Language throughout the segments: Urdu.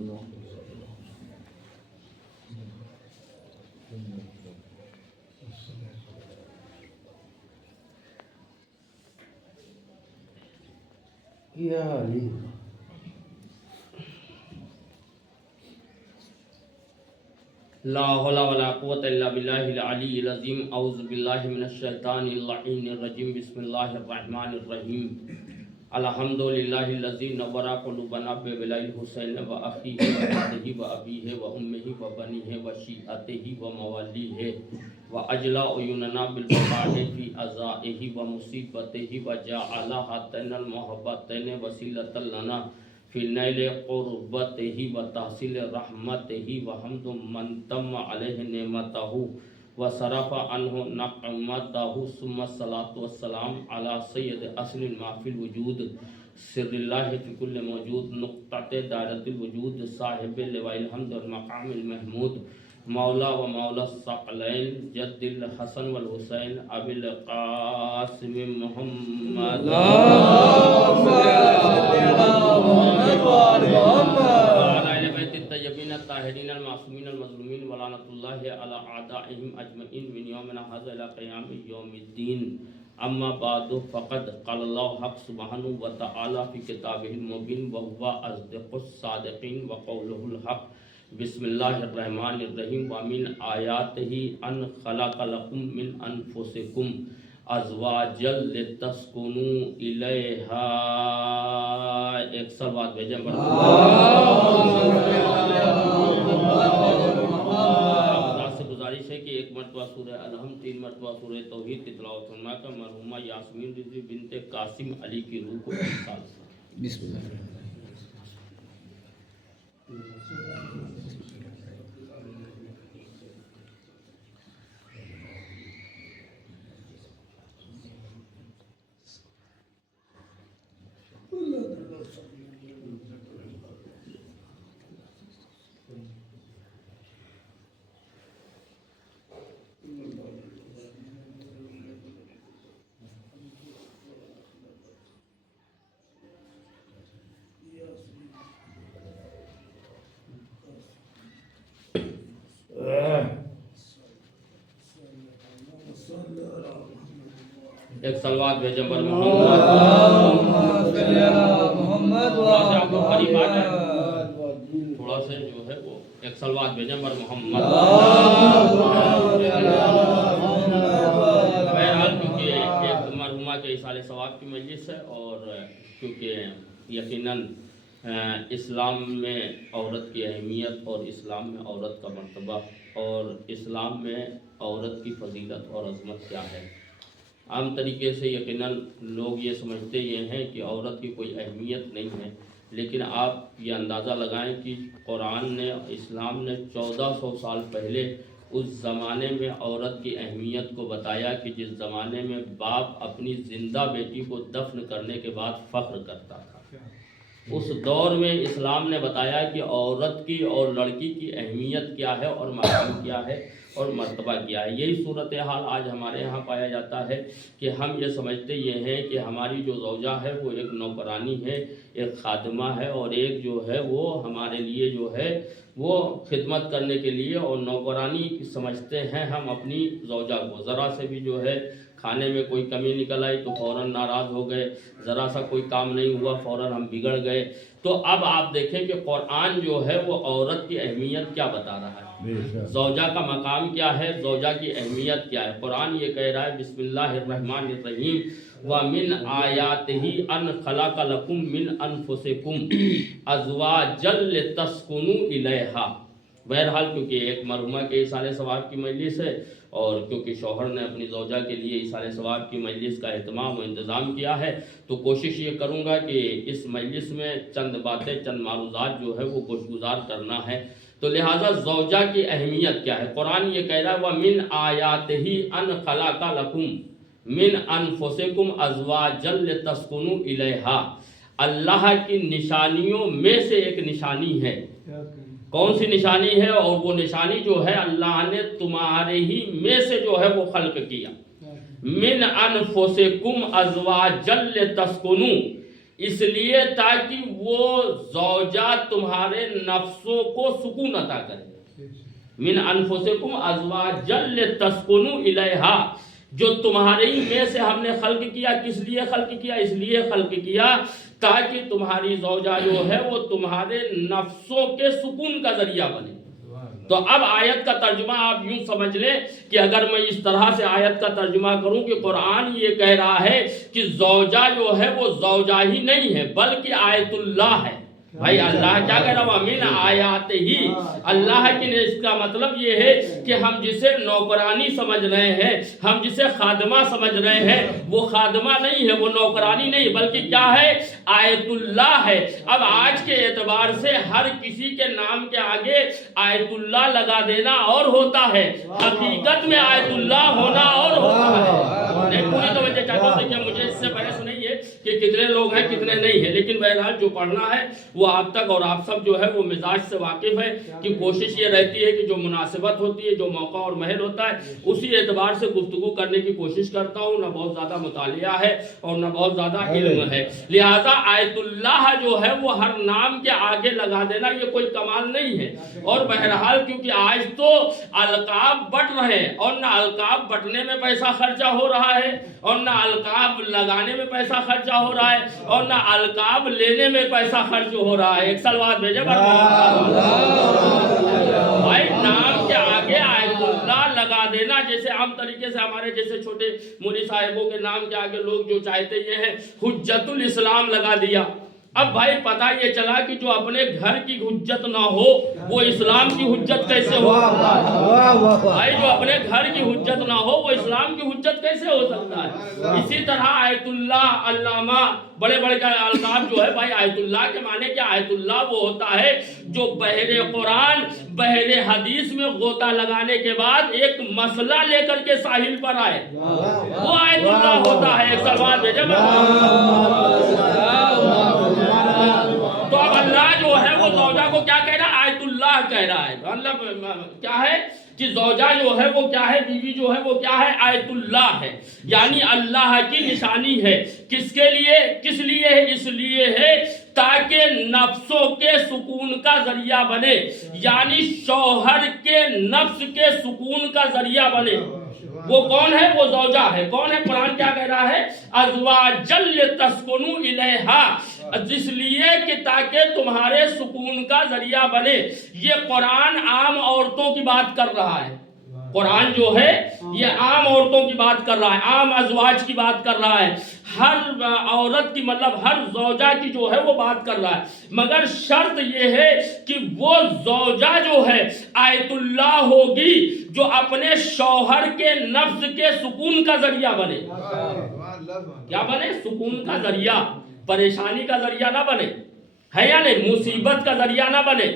یا علی لا حول ولا قوة الا باللہ العلی العظیم اعوذ باللہ من الشیطان اللعین الرجیم بسم اللہ الرحمن الرحیم الحمدللہ الذی نور قلوبنا بولی الحسین و اخیہ و ابنہ و ابیہ و امہ و بنیہ و شیعتہ و موالیہ و اجلا عیوننا بالبقاء فی عزائہ و مصیبتہ و جعل ہاتین المحبتین وسیلۃ لنا فی نیل قربتہ و تحصیل رحمتہ و حمد من تم علیہ نعمتہ و صرف عنہ نقمتہ ثم الصلاۃ والسلام علی سید اصل ما فی الوجود سر اللہ فی کل موجود نقطۃ دائرۃ الوجود صاحب لواء الحمد والمقام المحمود مولا و مولا الثقلین جد الحسن والحسین ابی القاسم محمد الطیبین الطاہرین المعصومین المظلومین ولعنۃ اللہ علی اعدائہم اجمعین من یومنا ھذا الی قیام یوم الدین اما بعد فقد قال اللہ حق سبحانہ وتعالی فی کتابہ المبین وهو اصدق الصادقین وقولہ الحق بسم اللہ الرحمن الرحیم ومن آیاتہ ان خلق لکم من انفسکم ازواجا لتسکنوا الیہا ایک سلوات بھیجیں آپ سے گزارش ہے کہ ایک مرتبہ سورہ الحمد 3 مرتبہ سورہ توحید کی تلاوت فرما کر مرحومہ یاسمین رضوی بنت قاسم علی کی روح کو احسان سے بسم اللہ الرحمن الرحیم ایک سلوات بھیجیں پر محمد تھوڑا سے جو ہے وہ ایک سلوات بھیجیں پر محمد بہرحال کیونکہ ایک مرحومہ کے ایصال ثواب کی مجلس ہے اور کیونکہ یقیناً اسلام میں عورت کی اہمیت اور اسلام میں عورت کا مرتبہ اور اسلام میں عورت کی فضیلت اور عظمت کیا ہے، عام طریقے سے یقیناً لوگ یہ سمجھتے یہ ہیں کہ عورت کی کوئی اہمیت نہیں ہے، لیکن آپ یہ اندازہ لگائیں کہ قرآن نے اسلام نے 1400 سال پہلے اس زمانے میں عورت کی اہمیت کو بتایا کہ جس زمانے میں باپ اپنی زندہ بیٹی کو دفن کرنے کے بعد فخر کرتا تھا، اس دور میں اسلام نے بتایا کہ عورت کی اور لڑکی کی اہمیت کیا ہے اور مقام کیا ہے اور مرتبہ کیا ہے۔ یہی صورتحال آج ہمارے ہاں پایا جاتا ہے کہ ہم یہ سمجھتے یہ ہیں کہ ہماری جو زوجہ ہے وہ ایک نوکرانی ہے، ایک خادمہ ہے، اور ایک جو ہے وہ ہمارے لیے جو ہے وہ خدمت کرنے کے لیے، اور نوکرانی سمجھتے ہیں ہم اپنی زوجہ کو۔ ذرا سے بھی جو ہے کھانے میں کوئی کمی نکل آئی تو فوراً ناراض ہو گئے، ذرا سا کوئی کام نہیں ہوا فوراً ہم بگڑ گئے۔ تو اب آپ دیکھیں کہ قرآن جو ہے وہ عورت کی اہمیت کیا بتا رہا ہے، زوجہ کا مقام کیا ہے، زوجہ کی اہمیت کیا ہے۔ قرآن یہ کہہ رہا ہے بسم اللہ الرحمن الرحیم وَمِنْ آیَاتِهِ أَنْ خَلَقَ لَكُم مِّنْ أَنفُسِكُمْ أَزْوَاجًا لِتَسْكُنُوا إِلَيْهَا۔ بہرحال کیونکہ ایک مرحومہ کے ایصال ثواب کی مجلس ہے اور کیونکہ شوہر نے اپنی زوجہ کے لیے ایصال ثواب کی مجلس کا اہتمام و انتظام کیا ہے، تو کوشش یہ کروں گا کہ اس مجلس میں چند باتیں، چند معروضات جو ہے وہ گوشگزار کرنا ہے۔ تو لہٰذا زوجہ کی اہمیت کیا ہے، قرآن یہ کہہ رہا ہے وَمِنْ آیَاتِهِ أَنْ خَلَقَ لَكُم مِّنْ أَنفُسِكُمْ أَزْوَاجًا لِتَسْكُنُوا إِلَيْهَا۔ اللہ کی نشانیوں میں سے ایک نشانی ہے، کون سی نشانی ہے؟ اور وہ نشانی جو ہے اللہ نے تمہارے ہی میں سے جو ہے وہ خلق کیا، من انفسکم ازواجا لتسکنوا اس لیے تاکہ وہ زوجہ تمہارے نفسوں کو سکون عطا کرے. من انفسکم ازواجا لتسکنوا الیہا، جو تمہارے ہی میں سے ہم نے خلق کیا. کس لیے خلق کیا؟ اس لیے خلق کیا تاکہ تمہاری زوجہ جو ہے وہ تمہارے نفسوں کے سکون کا ذریعہ بنے. تو اب آیت کا ترجمہ آپ یوں سمجھ لیں کہ اگر میں اس طرح سے آیت کا ترجمہ کروں کہ قرآن یہ کہہ رہا ہے کہ زوجہ جو ہے وہ زوجہ ہی نہیں ہے بلکہ آیت اللہ ہے. بھائی اللہ کیا کہہ رہا ہوں؟ من آیات ہی، اللہ کی نے اس کا مطلب یہ ہے کہ ہم جسے نوکرانی سمجھ رہے ہیں، ہم جسے خادمہ سمجھ رہے ہیں، وہ خادمہ نہیں ہے، وہ نوکرانی نہیں، بلکہ کیا ہے؟ آیت اللہ ہے. اب آج کے اعتبار سے ہر کسی کے نام کے آگے آیت اللہ لگا دینا اور ہوتا ہے، حقیقت میں آیت اللہ ہونا اور ہوتا ہے. نہیں پوری توجہ چاہتا ہوں کہ مجھے اس سے بحث نہیں ہے کہ کتنے لوگ ہیں کتنے نہیں ہیں، لیکن بہرحال جو پڑھنا ہے وہ آپ تک، اور آپ سب جو ہے وہ مزاج سے واقف ہے کہ کوشش یہ رہتی ہے کہ جو مناسبت ہوتی ہے، جو موقع اور محل ہوتا ہے، اسی اعتبار سے گفتگو کرنے کی کوشش کرتا ہوں. نہ بہت زیادہ مطالعہ ہے اور نہ بہت زیادہ علم ہے، لہٰذا آیت اللہ جو ہے وہ ہر نام کے آگے لگا دینا یہ کوئی کمال نہیں ہے. اور بہرحال کیونکہ آج تو القاب بٹ رہے ہیں، اور نہ القاب بٹنے میں پیسہ خرچہ ہو رہا ہے، اور نہ القاب لگانے میں پیسہ خرچہ ہو رہا ہے، اور نہ القاب لینے میں پیسہ خرچ ہو رہا ہے. ایک سلوات بھیجے بھائی. نام کے آگے آیت اللہ لگا دینا، جیسے عام طریقے سے ہمارے جیسے چھوٹے مولوی صاحبوں کے نام کے آگے لوگ جو چاہتے یہ ہیں حجت الاسلام لگا دیا. اب بھائی پتہ یہ چلا کہ جو اپنے گھر کی حجت نہ ہو وہ اسلام کی حجت کیسے ہو؟ بھائی جو اپنے گھر کی حجت نہ ہو وہ اسلام کی حجت کیسے ہو سکتا ہے؟ اسی طرح آیت اللہ، علامہ، بڑے بڑے کا القاب جو ہے بھائی آیت اللہ کے معنی کیا؟ آیت اللہ وہ ہوتا ہے جو بحر قرآن بحر حدیث میں غوطہ لگانے کے بعد ایک مسئلہ لے کر کے ساحل پر آئے، وہ آیت اللہ ہوتا ہے. ایک سلوات بھیجے. تو اب اللہ جو ہے وہ زوجہ کو کیا کہہ رہا ہے؟ آیت اللہ کہہ رہا ہے. مطلب کیا ہے کہ زوجہ جو ہے وہ کیا ہے؟ بیوی جو ہے وہ کیا ہے؟ آیت اللہ ہے، یعنی اللہ کی نشانی ہے. کس کے لیے؟ کس لیے ہے؟ اس لیے ہے تاکہ نفسوں کے سکون کا ذریعہ بنے، یعنی شوہر کے نفس کے سکون کا ذریعہ بنے. وہ کون ہے؟ وہ زوجہ ہے. کون ہے؟ قرآن کیا کہہ رہا ہے؟ ازواجا لتسکنوا الیہا، اس لیے کہ تاکہ تمہارے سکون کا ذریعہ بنے. یہ قرآن عام عورتوں کی بات کر رہا ہے. قرآن جو ہے یہ عام عورتوں کی بات کر رہا ہے، عام ازواج کی بات کر رہا ہے، ہر عورت کی مطلب ہر زوجہ کی جو ہے وہ بات کر رہا ہے. مگر شرط یہ ہے کہ وہ زوجہ جو ہے آیت اللہ ہوگی جو اپنے شوہر کے نفس کے سکون کا ذریعہ بنے. کیا بنے؟ سکون کا ذریعہ، پریشانی کا ذریعہ نہ بنے، ہے یا نہیں؟ مصیبت کا ذریعہ نہ بنے،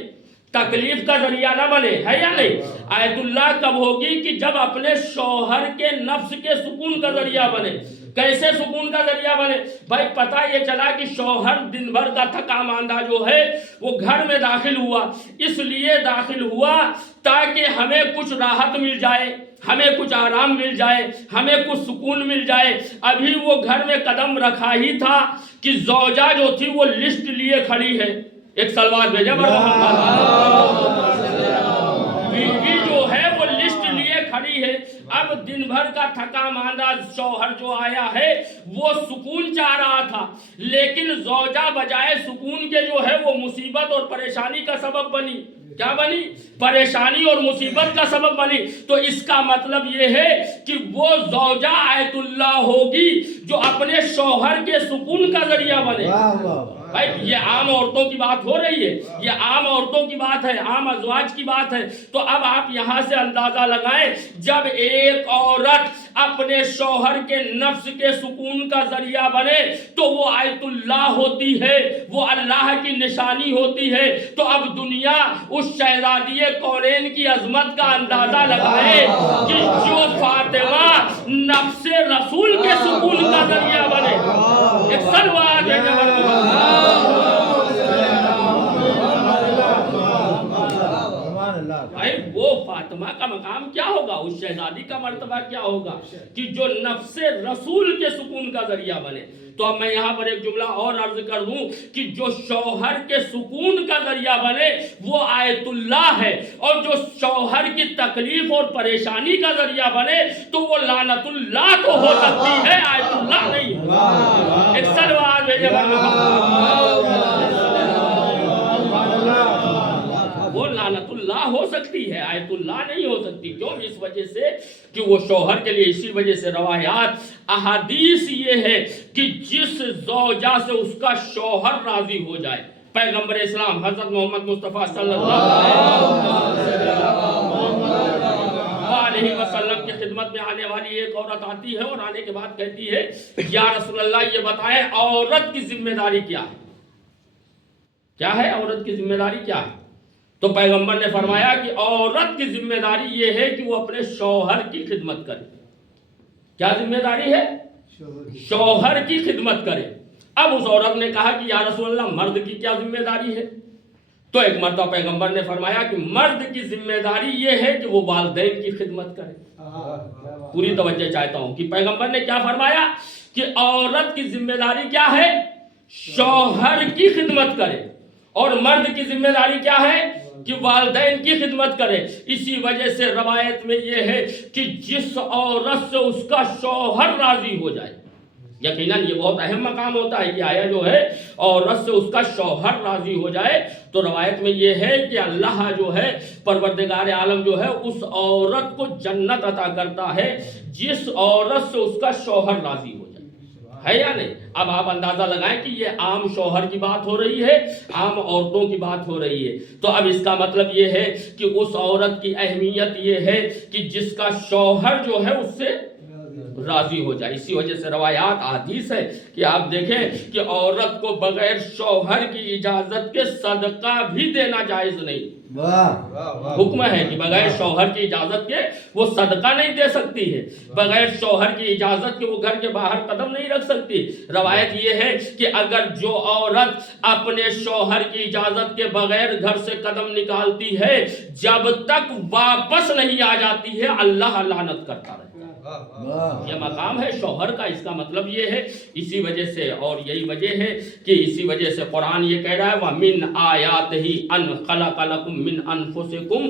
تکلیف کا ذریعہ نہ بنے، ہے یا نہیں؟ آیت اللہ کب ہوگی؟ کہ جب اپنے شوہر کے نفس کے سکون کا ذریعہ بنے. کیسے سکون کا ذریعہ بنے؟ بھائی پتہ یہ چلا کہ شوہر دن بھر کا تھکا ماندہ جو ہے وہ گھر میں داخل ہوا، اس لیے داخل ہوا تاکہ ہمیں کچھ راحت مل جائے، ہمیں کچھ آرام مل جائے، ہمیں کچھ سکون مل جائے. ابھی وہ گھر میں قدم رکھا ہی تھا کہ زوجہ جو تھی وہ لسٹ لیے کھڑی ہے. ایک سلوات بھیجے. بیوی جو ہے وہ لسٹ لیے کھڑی ہے. اب دن بھر کا تھکا ماندہ شوہر جو آیا ہے وہ سکون چاہ رہا تھا، لیکن زوجہ بجائے سکون کے جو ہے وہ مصیبت اور پریشانی کا سبب بنی. کیا بنی؟ پریشانی اور مصیبت کا سبب بنی. تو اس کا مطلب یہ ہے کہ وہ زوجہ آیت اللہ ہوگی جو اپنے شوہر کے سکون کا ذریعہ بنے. بھائی یہ عام عورتوں کی بات ہو رہی ہے، یہ عام عورتوں کی بات ہے، عام ازواج کی بات ہے. تو اب آپ یہاں سے اندازہ لگائیں، جب ایک عورت اپنے شوہر کے نفس کے سکون کا ذریعہ بنے تو وہ آیت اللہ ہوتی ہے، وہ اللہ کی نشانی ہوتی ہے. تو اب دنیا اس شہزادی کونین کی عظمت کا اندازہ لگائے کہ جو فاطمہ نفس رسول کے سکون کا ذریعہ بنے. ایک سلوات ہے بھائی، وہ فاطمہ کا مقام کیا ہوگا، اس شہزادی کا مرتبہ کیا ہوگا کہ جو نفس رسول کے سکون کا ذریعہ بنے۔ تو اب میں یہاں پر ایک جملہ اور عرض کر دوں کہ جو شوہر کے سکون کا ذریعہ بنے وہ آیت اللہ ہے، اور جو شوہر کی تکلیف اور پریشانی کا ذریعہ بنے تو وہ لعنت اللہ تو ہو سکتی ہے، آیت اللہ نہیں ہے۔ ایک سلوات بھیجے وہ لعنت اللہ ہو سکتی ہے، آیت اللہ نہیں ہو سکتی۔ کیوں؟ اس وجہ سے کہ وہ شوہر کے لیے، اسی وجہ سے روایات احادیث یہ ہے کہ جس زوجہ سے اس کا شوہر راضی ہو جائے، پیغمبر اسلام حضرت محمد مصطفیٰ صلی اللہ علیہ وسلم کی خدمت میں آنے والی ایک عورت آتی ہے اور آنے کے بعد کہتی ہے یا رسول اللہ یہ بتائیں عورت کی ذمہ داری کیا ہے؟ کیا ہے عورت کی ذمہ داری کیا ہے؟ تو پیغمبر نے فرمایا کہ عورت کی ذمہ داری یہ ہے کہ وہ اپنے شوہر کی خدمت کرے۔ کیا ذمہ داری ہے؟ شوہر کی خدمت کرے۔ اب اس عورت نے کہا کہ یا رسول اللہ مرد کی کیا ذمہ داری ہے؟ تو ایک مرتبہ پیغمبر نے فرمایا کہ مرد کی ذمہ داری یہ ہے کہ وہ والدین کی خدمت کرے۔ پوری توجہ چاہتا ہوں کہ پیغمبر نے کیا فرمایا کہ عورت کی ذمہ داری کیا ہے؟ شوہر کی خدمت کرے، اور مرد کی ذمہ داری کیا ہے کہ والدین کی خدمت کرے۔ اسی وجہ سے روایت میں یہ ہے کہ جس عورت سے اس کا شوہر راضی ہو جائے، یقیناً یہ بہت اہم مقام ہوتا ہے کہ آیا جو ہے عورت سے اس کا شوہر راضی ہو جائے، تو روایت میں یہ ہے کہ اللہ جو ہے پروردگار عالم جو ہے اس عورت کو جنت عطا کرتا ہے جس عورت سے اس کا شوہر راضی ہو جائے، ہے یا نہیں؟ اب آپ اندازہ لگائیں کہ یہ عام شوہر کی بات ہو رہی ہے، عام عورتوں کی بات ہو رہی ہے، تو اب اس کا مطلب یہ ہے کہ اس عورت کی اہمیت یہ ہے کہ جس کا شوہر جو ہے اس سے راضی ہو جائے۔ اسی وجہ سے روایات حدیث ہے کہ آپ دیکھیں کہ عورت کو بغیر شوہر کی اجازت کے صدقہ بھی دینا جائز نہیں۔ حکم ہے کہ بغیر شوہر کی اجازت کے وہ صدقہ نہیں دے سکتی ہے، بغیر شوہر کی اجازت کے وہ گھر کے باہر قدم نہیں رکھ سکتی۔ روایت یہ ہے کہ اگر جو عورت اپنے شوہر کی اجازت کے بغیر گھر سے قدم نکالتی ہے جب تک واپس نہیں آ جاتی ہے اللہ لعنت کرتا رہے۔ یہ مقام ہے شوہر کا، اس کا مطلب یہ ہے۔ اسی وجہ سے، اور یہی وجہ ہے کہ اسی وجہ سے قرآن یہ کہہ رہا ہے وَمِنْ آيَاتِهِ أَنْ خَلَقَ لَكُم مِّنْ أَنفُسِكُمْ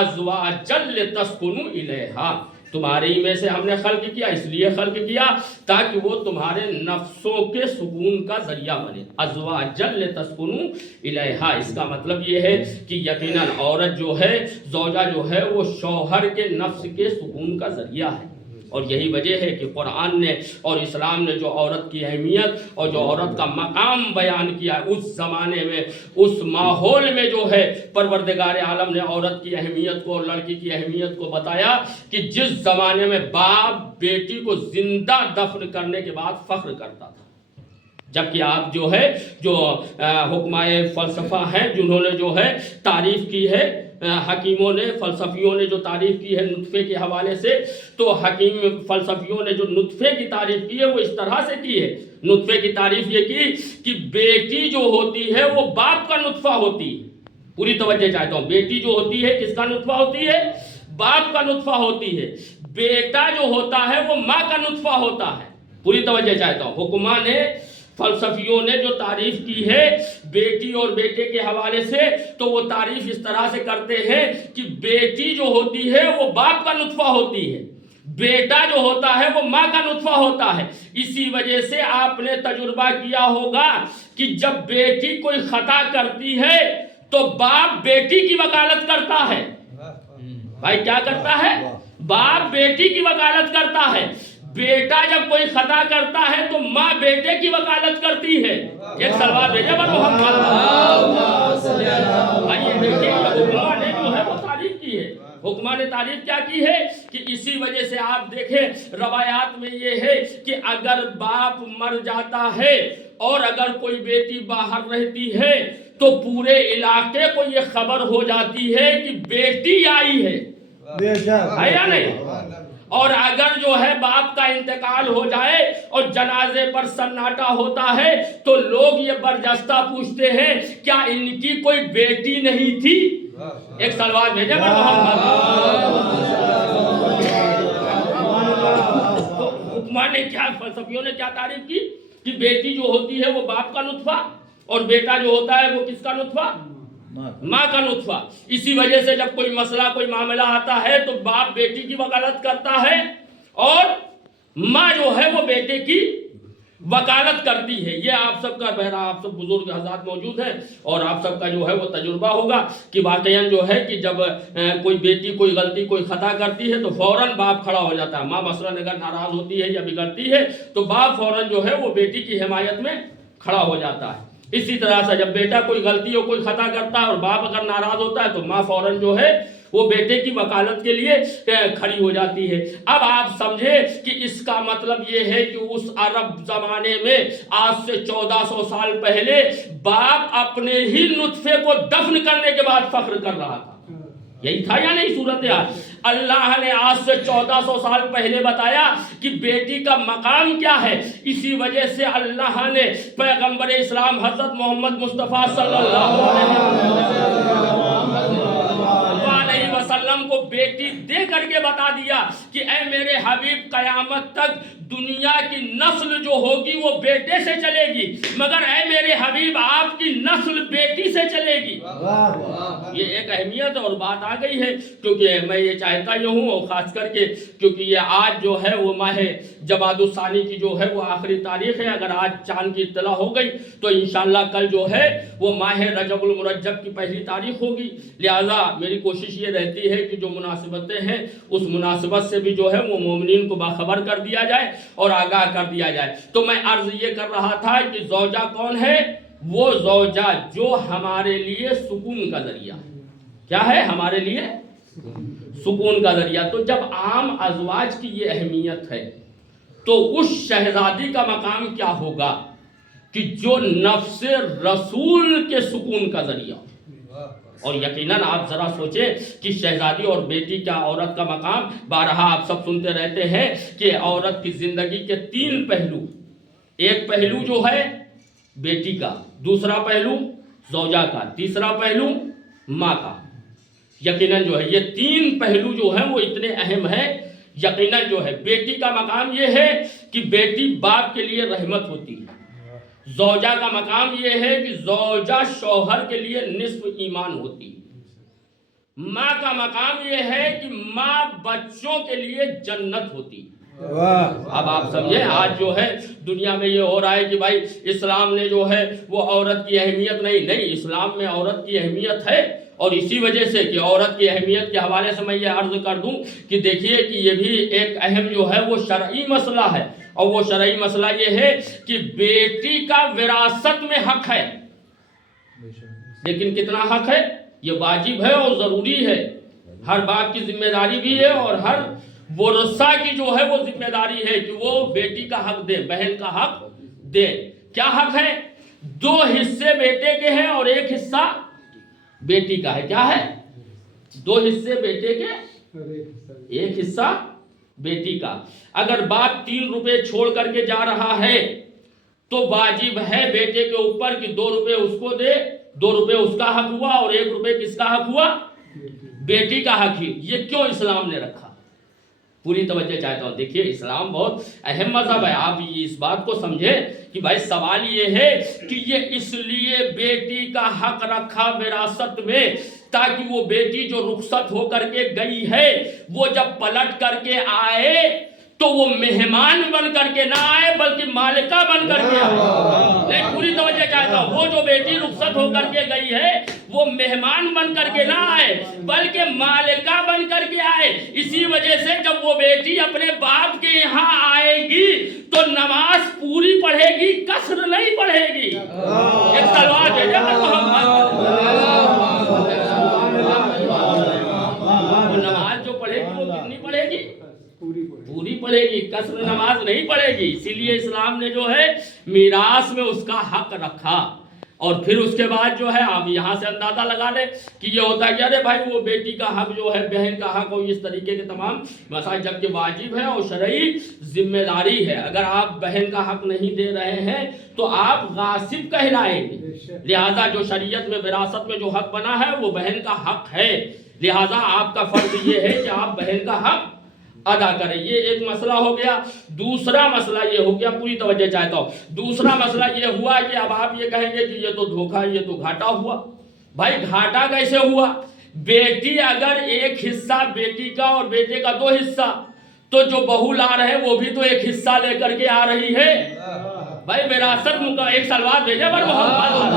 أَزْوَاجًا لِتَسْكُنُوا إِلَيْهَا، تمہارے ہی میں سے ہم نے خلق کیا، اس لیے خلق کیا تاکہ وہ تمہارے نفسوں کے سکون کا ذریعہ بنے۔ ازواجا لتسکنوا الیہا، اس کا مطلب یہ ہے کہ یقیناً عورت جو ہے، زوجہ جو ہے، وہ شوہر کے نفس کے سکون کا ذریعہ ہے۔ اور یہی وجہ ہے کہ قرآن نے اور اسلام نے جو عورت کی اہمیت اور جو عورت کا مقام بیان کیا ہے، اس زمانے میں، اس ماحول میں جو ہے پروردگار عالم نے عورت کی اہمیت کو اور لڑکی کی اہمیت کو بتایا کہ جس زمانے میں باپ بیٹی کو زندہ دفن کرنے کے بعد فخر کرتا تھا، جبکہ آپ جو ہے جو حکمائے فلسفہ ہیں جنہوں نے جو ہے تعریف کی ہے، حکیموں نے، فلسفیوں نے جو تعریف کی ہے نطفے کے حوالے سے، تو حکیم فلسفیوں نے جو نطفے کی تعریف کی ہے وہ اس طرح سے کی ہے۔ نطفے کی تعریف یہ کی کہ بیٹی جو ہوتی ہے وہ باپ کا نطفہ ہوتی ہے۔ پوری توجہ چاہتا ہوں، بیٹی جو ہوتی ہے کس کا نطفہ ہوتی ہے؟ باپ کا نطفہ ہوتی ہے۔ بیٹا جو ہوتا ہے وہ ماں کا نطفہ ہوتا ہے۔ پوری توجہ چاہتا ہوں، حکماں نے، فلسفیوں نے جو تعریف کی ہے بیٹی اور بیٹے کے حوالے سے، تو وہ تعریف اس طرح سے کرتے ہیں کہ بیٹی جو ہوتی ہے وہ باپ کا نطفہ ہوتی ہے، بیٹا جو ہوتا ہے وہ ماں کا نطفہ ہوتا ہے۔ اسی وجہ سے آپ نے تجربہ کیا ہوگا کہ جب بیٹی کوئی خطا کرتی ہے تو باپ بیٹی کی وکالت کرتا ہے۔ بھائی کیا کرتا ہے؟ باپ بیٹی کی وکالت کرتا ہے۔ بیٹا جب کوئی خطا کرتا ہے تو ماں بیٹے کی وکالت کرتی ہے۔ ایک سلوات بھیجے بر محمد۔ آئیے دیکھیں حکماں نے جو ہے وہ تعریف کی ہے۔ حکماں نے تعریف کیا کی ہے کہ اسی وجہ سے آپ دیکھیں روایات میں یہ ہے کہ اگر باپ مر جاتا ہے اور اگر کوئی بیٹی باہر رہتی ہے تو پورے علاقے کو یہ خبر ہو جاتی ہے کہ بیٹی آئی ہے یا نہیں؟ اور اگر جو ہے باپ کا انتقال ہو جائے اور جنازے پر سناٹا ہوتا ہے تو لوگ یہ برجستہ پوچھتے ہیں کیا ان کی کوئی بیٹی نہیں تھی؟ ایک سلوات بھیجے گا محمد. تو حکمان نے کیا, فلسفیوں نے کیا تعریف کی کہ بیٹی جو ہوتی ہے وہ باپ کا نطفہ اور بیٹا جو ہوتا ہے وہ کس کا نطفہ, ماں کا نطفہ. اسی وجہ سے جب کوئی مسئلہ کوئی معاملہ آتا ہے تو باپ بیٹی کی وکالت کرتا ہے اور ماں جو ہے وہ بیٹے کی وکالت کرتی ہے. یہ آپ سب کا بہرحال آپ سب بزرگ حضرات موجود ہیں اور آپ سب کا جو ہے وہ تجربہ ہوگا کہ واقعاً جو ہے کہ جب کوئی بیٹی کوئی غلطی کوئی خطا کرتی ہے تو فوراً باپ کھڑا ہو جاتا ہے. ماں مثلاً اگر ناراض ہوتی ہے یا بگڑتی ہے تو باپ فوراً جو ہے وہ بیٹی کی حمایت میں کھڑا ہو جاتا ہے. اسی طرح سے جب بیٹا کوئی غلطی اور کوئی خطا کرتا ہے اور باپ اگر ناراض ہوتا ہے تو ماں فوراً جو ہے وہ بیٹے کی وکالت کے لیے کھڑی ہو جاتی ہے. اب آپ سمجھے کہ اس کا مطلب یہ ہے کہ اس عرب زمانے میں آج سے 1400 سال پہلے باپ اپنے ہی نطفے کو دفن کرنے کے بعد فخر کر رہا تھا. یہی تھا یا نہیں صورتحال؟ اللہ نے آج سے 1400 سال پہلے بتایا کہ بیٹی کا مقام کیا ہے. اسی وجہ سے اللہ نے پیغمبر اسلام حضرت محمد مصطفیٰ صلی اللہ علیہ وسلم کو بیٹی دے کر کے بتا دیا کہ اے میرے حبیب قیامت تک دنیا کی نسل جو ہوگی وہ بیٹے سے چلے گی, مگر اے میرے حبیب آپ کی نسل بیٹی سے چلے گی. یہ ایک اہمیت اور بات آ گئی ہے, کیونکہ میں یہ چاہتا ہی ہوں اور خاص کر کے کیونکہ یہ آج جو ہے وہ ماہ جمادی الثانی کی جو ہے وہ آخری تاریخ ہے. اگر آج چاند کی اطلاع ہو گئی تو انشاءاللہ کل جو ہے وہ ماہ رجب المرجب کی پہلی تاریخ ہوگی. لہذا میری کوشش یہ رہتی ہے کہ جو مناسبتیں ہیں اس مناسبت سے بھی جو ہے وہ مومنین کو باخبر کر دیا جائے اور آگاہ کر دیا جائے. تو میں عرض یہ کر رہا تھا کہ زوجہ کون ہے؟ وہ زوجہ جو ہمارے لیے سکون کا ذریعہ. کیا ہے ہمارے لیے؟ سکون کا ذریعہ. تو جب عام ازواج کی یہ اہمیت ہے تو اس شہزادی کا مقام کیا ہوگا کہ جو نفس رسول کے سکون کا ذریعہ. اور یقیناً آپ ذرا سوچیں کہ شہزادی اور بیٹی کا عورت کا مقام, بارہا آپ سب سنتے رہتے ہیں کہ عورت کی زندگی کے 3 پہلو. ایک پہلو جو ہے بیٹی کا, دوسرا پہلو زوجہ کا, تیسرا پہلو ماں کا. یقیناً جو ہے یہ 3 پہلو جو ہیں وہ اتنے اہم ہیں. یقیناً جو ہے بیٹی کا مقام یہ ہے کہ بیٹی باپ کے لیے رحمت ہوتی ہے. زوجہ کا مقام یہ ہے کہ زوجہ شوہر کے لیے نصف ایمان ہوتی ہے. ماں کا مقام یہ ہے کہ ماں بچوں کے لیے جنت ہوتی ہے. اب آپ سمجھیں آج جو ہے دنیا میں یہ ہو رہا ہے کہ بھائی اسلام نے جو ہے وہ عورت کی اہمیت نہیں, اسلام میں عورت کی اہمیت ہے. اور اسی وجہ سے کہ عورت کی اہمیت کے حوالے سے میں یہ عرض کر دوں کہ دیکھیے کہ یہ بھی ایک اہم جو ہے وہ شرعی مسئلہ ہے. اور وہ شرعی مسئلہ یہ ہے کہ بیٹی کا وراثت میں حق ہے, لیکن کتنا حق ہے؟ یہ واجب ہے اور ضروری ہے. ہر باپ کی ذمہ داری بھی ہے اور ہر ورثہ کی جو ہے وہ ذمہ داری ہے کہ وہ بیٹی کا حق دے, بہن کا حق دے. کیا حق ہے؟ 2 حصے بیٹے کے ہیں اور 1 حصہ بیٹی کا ہے. کیا ہے؟ 2 حصے بیٹے کے, 1 حصہ بیٹی کا. اگر باپ 3 روپے چھوڑ کر کے جا رہا ہے تو واجب ہے بیٹے کے اوپر کہ 2 روپے اس کو دے. 2 روپے اس کا حق ہوا اور 1 روپے کس کا حق ہوا؟ بیٹی کا حق ہی. یہ کیوں اسلام نے رکھا؟ پوری توجہ چاہتا ہوں. دیکھیے اسلام بہت اہم مذہب ہے. آپ اس بات کو سمجھیں کہ بھائی سوال یہ ہے کہ یہ اس لیے بیٹی کا حق رکھا وراثت میں تاکہ وہ بیٹی جو رخصت ہو کر کے گئی ہے وہ جب پلٹ کر کے آئے تو وہ مہمان بن کر کے نہ آئے بلکہ مالکہ بن کر کے آئے. نہیں, پوری توجہ چاہتا ہوں. وہ جو بیٹی رخصت ہو کر کے گئی ہے وہ مہمان بن کر کے نہ آئے بلکہ مالکہ بن کر کے آئے. اسی وجہ سے جب وہ بیٹی اپنے باپ کے یہاں آئے گی تو نماز پوری پڑھے گی, قصر نہیں پڑھے گی. ایک تلوار ہے نماز جو پڑھے گی وہ کتنی پڑھے گی؟ پوری پڑھے گی, قصر نماز نہیں پڑھے گی. اسی لیے اسلام نے جو ہے میراث میں اس کا حق رکھا. اور پھر اس کے بعد جو ہے آپ یہاں سے اندازہ لگا لیں کہ یہ ہوتا ہے کہ ارے بھائی وہ بیٹی کا حق جو ہے، بہن کا حق، اور اس طریقے کے تمام مسائل، جبکہ واجب ہے اور شرعی ذمہ داری ہے۔ اگر آپ بہن کا حق نہیں دے رہے ہیں تو آپ غاصب کہلائیں گے۔ لہٰذا جو شریعت میں وراثت میں جو حق بنا ہے وہ بہن کا حق ہے، لہٰذا آپ کا فرض یہ ہے کہ آپ بہن کا حق ادا کریں۔ یہ ایک مسئلہ ہو گیا۔ دوسرا مسئلہ یہ ہو گیا، پوری توجہ چاہتا ہوں، دوسرا مسئلہ یہ ہوا کہ اب آپ یہ کہیں گے کہ یہ تو دھوکہ، یہ تو گھاٹا ہوا۔ بھائی گھاٹا کیسے ہوا؟ بیٹی اگر ایک حصہ بیٹی کا اور بیٹے کا 2 حصہ، تو جو بہو لا رہے وہ بھی تو ایک حصہ لے کر کے آ رہی ہے۔ بھائی وراثت کا ایک سلوات بھیجے پر محمد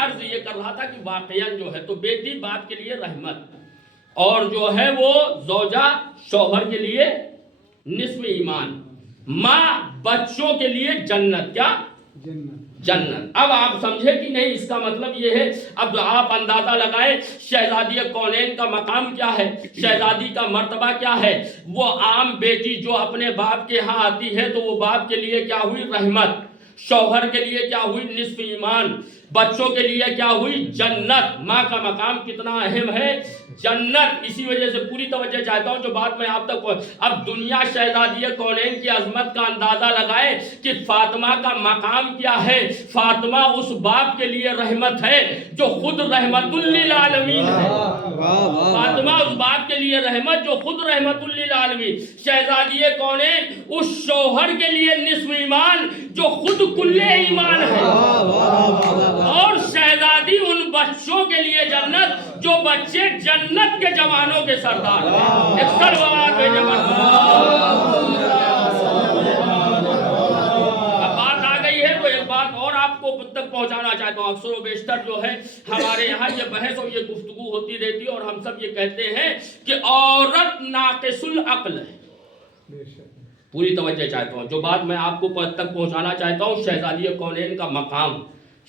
عرض یہ کر رہا تھا کہ واقعاً جو ہے تو بیٹی باپ کے لیے رحمت، اور جو ہے وہ زوجہ شوہر کے لیے نصف ایمان، ماں بچوں کے لیے جنت۔ کیا؟ جنت۔ اب آپ سمجھے کہ نہیں؟ اس کا مطلب یہ ہے، اب آپ اندازہ لگائیں شہزادی کونین کا مقام کیا ہے، شہزادی کا مرتبہ کیا ہے۔ وہ عام بیٹی جو اپنے باپ کے ہاں آتی ہے تو وہ باپ کے لیے کیا ہوئی؟ رحمت، شوہر کے لیے کیا ہوئی؟ نصف ایمان، بچوں کے لیے کیا ہوئی؟ جنت۔ ماں کا مقام کتنا اہم ہے؟ جنت۔ اسی وجہ سے پوری توجہ چاہتا ہوں جو بات میں آپ تک اب دنیا شہزادی کونین کی عظمت کا اندازہ لگائے کہ فاطمہ کا مقام کیا ہے۔ فاطمہ اس باپ کے لیے رحمت ہے جو خود رحمت للعالمین ہے۔ فاطمہ اس باپ کے لیے رحمت جو خود رحمت للعالمین۔ شہزادی کونین اس شوہر کے لیے نصف ایمان جو خود کل ایمان ہے، اور شہزادی ان بچوں کے لیے جنت جو بچے جنت کے جوانوں کے سردار ہیں۔ ایک سلوات بھیجے۔ اب بات آ گئی ہے تو ایک بات اور آپ کو تک پہنچانا چاہتا ہوں۔ اکثر و بیشتر جو ہے ہمارے یہاں یہ بحث اور یہ گفتگو ہوتی رہتی ہے اور ہم سب یہ کہتے ہیں کہ عورت ناقص العقل ہے۔ پوری توجہ چاہتا ہوں جو بات میں آپ کو تک پہنچانا چاہتا ہوں، شہزادی کونین کا مقام،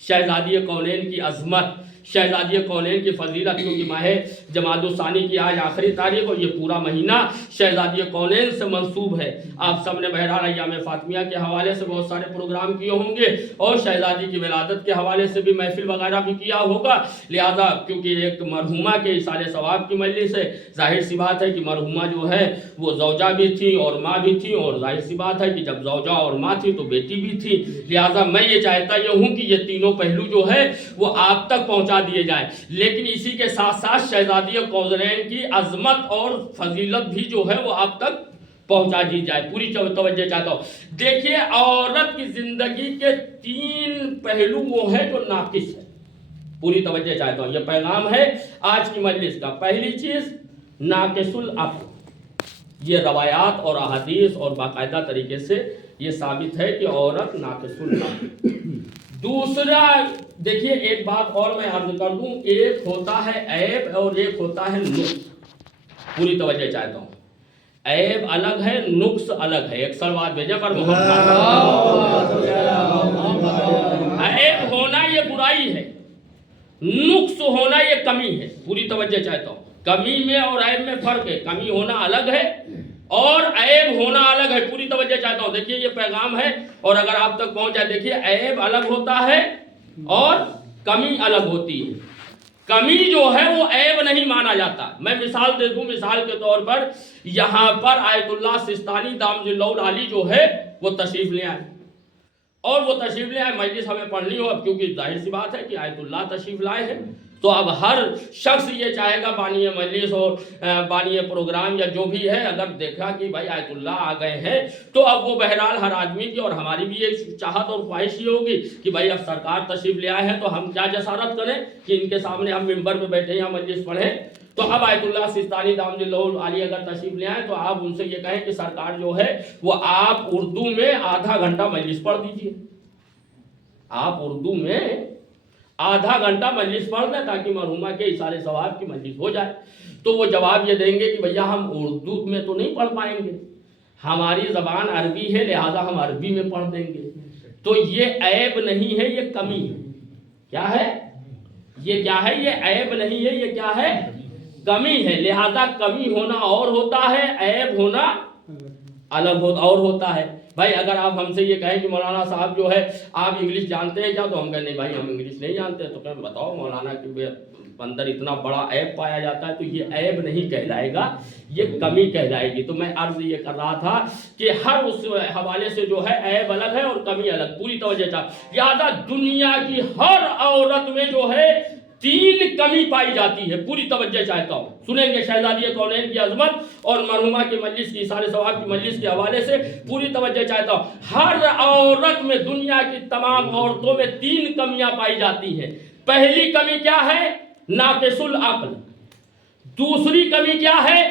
شہزادی کونین کی عظمت، شہزادی کونین کی فضیلت، کیونکہ ماہ جمادی الثانی کی آج آخری تاریخ اور یہ پورا مہینہ شہزادی کونین سے منسوب ہے۔ آپ سب نے بہرحال ایام فاطمیہ کے حوالے سے بہت سارے پروگرام کیے ہوں گے اور شہزادی کی ولادت کے حوالے سے بھی محفل وغیرہ بھی کیا ہوگا، لہذا کیونکہ ایک مرحومہ کے ایصال ثواب کی مجلس ہے، ظاہر سی بات ہے کہ مرحومہ جو ہے وہ زوجہ بھی تھی اور ماں بھی تھی، اور ظاہر سی بات ہے کہ جب زوجہ اور ماں تھی تو بیٹی بھی تھی، لہذا میں یہ چاہتا یہ ہوں کہ یہ تینوں پہلو جو ہے وہ آپ تک پہنچا دیے جائیں، لیکن اسی کے ساتھ ساتھ شہزادی کونین کی عظمت اور فضیلت بھی جو ہے وہ آپ تک پہنچا دی جائے۔ پوری توجہ چاہتا ہوں۔ دیکھیے عورت کی زندگی کے 3 پہلو وہ ہیں جو ناقص ہے۔ پوری توجہ چاہتا ہوں، یہ پیغام ہے آج کی مجلس کا۔ پہلی چیز ناقص العقل، یہ روایات اور احادیث اور باقاعدہ طریقے سے یہ ثابت ہے کہ عورت ناقص العقل۔ دوسرا دیکھیے ایک بات اور میں عرض کر دوں، ایک ہوتا ہے عیب اور ایک ہوتا ہے نقص۔ پوری توجہ چاہتا ہوں، عیب الگ ہے، نقص الگ ہے۔ ایک سلوات بھیجے پر محمد۔ عیب ہونا یہ برائی ہے، نقص ہونا یہ کمی ہے۔ پوری توجہ چاہتا ہوں، کمی میں اور عیب میں فرق ہے۔ کمی ہونا الگ ہے اور عیب ہونا الگ ہے۔ پوری توجہ چاہتا ہوں، دیکھیے یہ پیغام ہے اور اگر آپ تک پہنچ جائے، دیکھیے عیب الگ ہوتا ہے اور کمی الگ ہوتی ہے۔ کمی جو ہے وہ عیب نہیں مانا جاتا۔ میں مثال دے دوں، مثال کے طور پر یہاں پر آیت اللہ سستانی دامت اللہ العالی جو ہے وہ تشریف لے آئے، اور وہ تشریف لے آئے، مجلس ہمیں پڑھنی ہو، اب کیونکہ ظاہر سی بات ہے کہ آیت اللہ تشریف لائے ہیں تو اب ہر شخص یہ چاہے گا بانی مجلس اور بانی پروگرام یا جو بھی ہے، اگر دیکھا کہ بھائی آیت اللہ آ گئے ہیں تو اب وہ بہرحال ہر آدمی کی اور ہماری بھی ایک چاہت اور خواہش یہ ہوگی کہ بھائی اب سرکار تشریف لے آئے ہیں تو ہم کیا جسارت کریں کہ ان کے سامنے ہم ممبر پہ بیٹھے یا مجلس پڑھیں۔ تو اب آیت اللہ سستانی دامت اللہ العالی اگر تشریف لے آئیں تو آپ ان سے یہ کہیں کہ سرکار جو ہے وہ آپ اردو میں آدھا گھنٹہ مجلس پڑھ دیجئے، آپ اردو میں آدھا گھنٹہ مجلس پڑھ دیں تاکہ مرحومہ کے ایصال ثواب کی مجلس ہو جائے۔ تو وہ جواب یہ دیں گے کہ بھیا ہم اردو میں تو نہیں پڑھ پائیں گے، ہماری زبان عربی ہے لہذا ہم عربی میں پڑھ دیں گے۔ تو یہ عیب نہیں ہے، یہ کمی ہے۔ کیا ہے یہ؟ کیا ہے یہ؟ عیب نہیں ہے، یہ کیا ہے؟ کمی ہے۔ لہذا کمی ہونا اور ہوتا ہے، عیب ہونا الگ اور ہوتا ہے۔ بھائی اگر آپ ہم سے یہ کہیں کہ مولانا صاحب جو ہے آپ انگلش جانتے ہیں کیا، تو ہم کہیں نہیں بھائی ہم انگلش نہیں جانتے. تو کہیں بتاؤ مولانا کہ اندر اتنا بڑا عیب پایا جاتا ہے، تو یہ عیب نہیں کہلائے گا، یہ کمی کہلائے گی. تو میں عرض یہ کر رہا تھا کہ ہر اس حوالے سے جو ہے عیب الگ ہے اور کمی الگ. پوری توجہ چاہیے. یاد دنیا کی ہر عورت میں جو ہے 3 کمی پائی جاتی ہے. پوری توجہ چاہتا ہوں. سنیں گے شہزادی کونین کی عظمت اور مرحومہ کی مجلس کی ایثار ثواب کی مجلس کے حوالے سے پوری توجہ چاہتا ہوں. ہر عورت میں، دنیا کی تمام عورتوں میں 3 کمیاں پائی جاتی ہیں. پہلی کمی کیا ہے؟ ناقص العقل. دوسری کمی کیا ہے؟